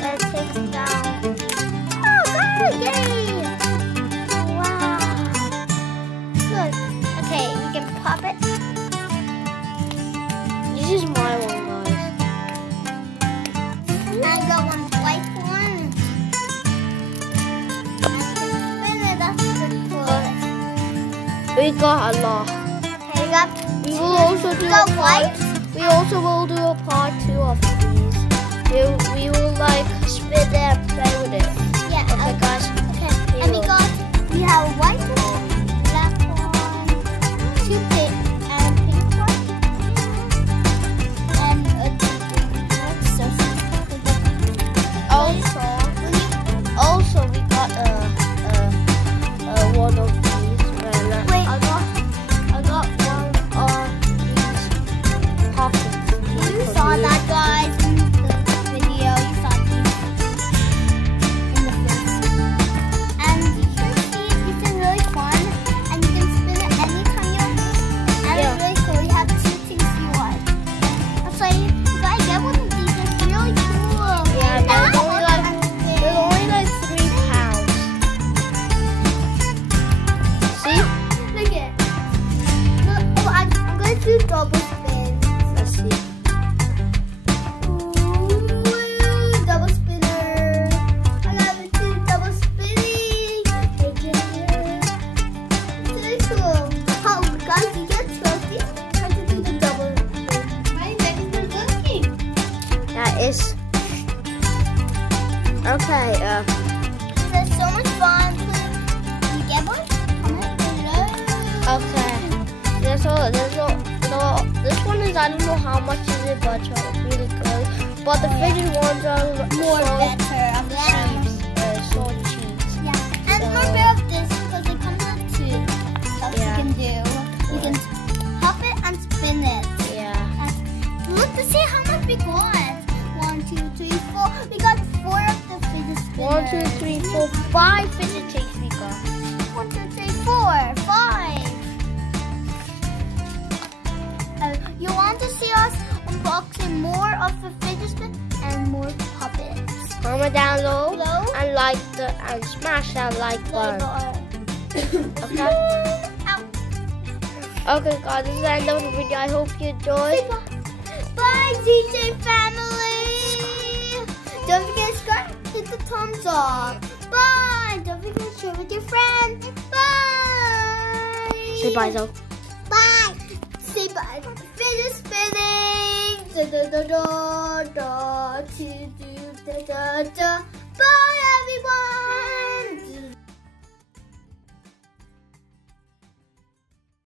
Let's take it down. Oh, God, yay! Wow. Look. Okay, we can pop it. This is my one, guys. I got one white one. And we can spin it up to the coolest. We got a lot. Okay, we got. We will also do a part. We also will do a part 2 of these. We will like spin them and play with it. Yeah. Okay, guys. Okay. And we have a white one, black one, 2 pink and a pink one, and a 2 pink. Also, we got one of these. Wait. I got one of these pockets. You saw that, guys, in the video. You saw these in the first. And you can see this is really fun, and you can spin it anytime you want. And it's really cool. You have 2 things you want. So you gotta get one of these. It's really cool. Yeah, they're only like and £3. See? look at it. Look, oh, I'm gonna do double spins. Let's see. Ooh, double spinner. I gotta do double spinning. It's really cool. Oh, guys, you get 2 of these. Try to do the double spin. Why is everything working? That is. Okay, This is so much fun. You get one? Comment below. okay. This one is, I don't know how much is it, but it's really good. But the fidget ones are More so, better. so cheap. Yeah, and more better of this because it comes with 2 stuff Yeah. you can do. You can pop it and spin it. Yeah. And look to see how much we got. 1, 2, 3, 4. We got 4 of the fidget spinners. 1, 2, 3, 4, 5 fidget things we got. 1, 2, 3, 4, 5. You want to see us unboxing more of the fidget spin and more puppets? Comment down below Below. and smash that like button. Okay. Ow. Okay, guys, this is the end of the video. I hope you enjoyed. Say bye. Bye, DJ family. Don't forget to subscribe, hit the thumbs up. Bye. Don't forget to share with your friends. Bye. Say bye, Zoe. Bye. Say bye. Fidget spinning. Da da da da da. Da da da da. Bye, everyone.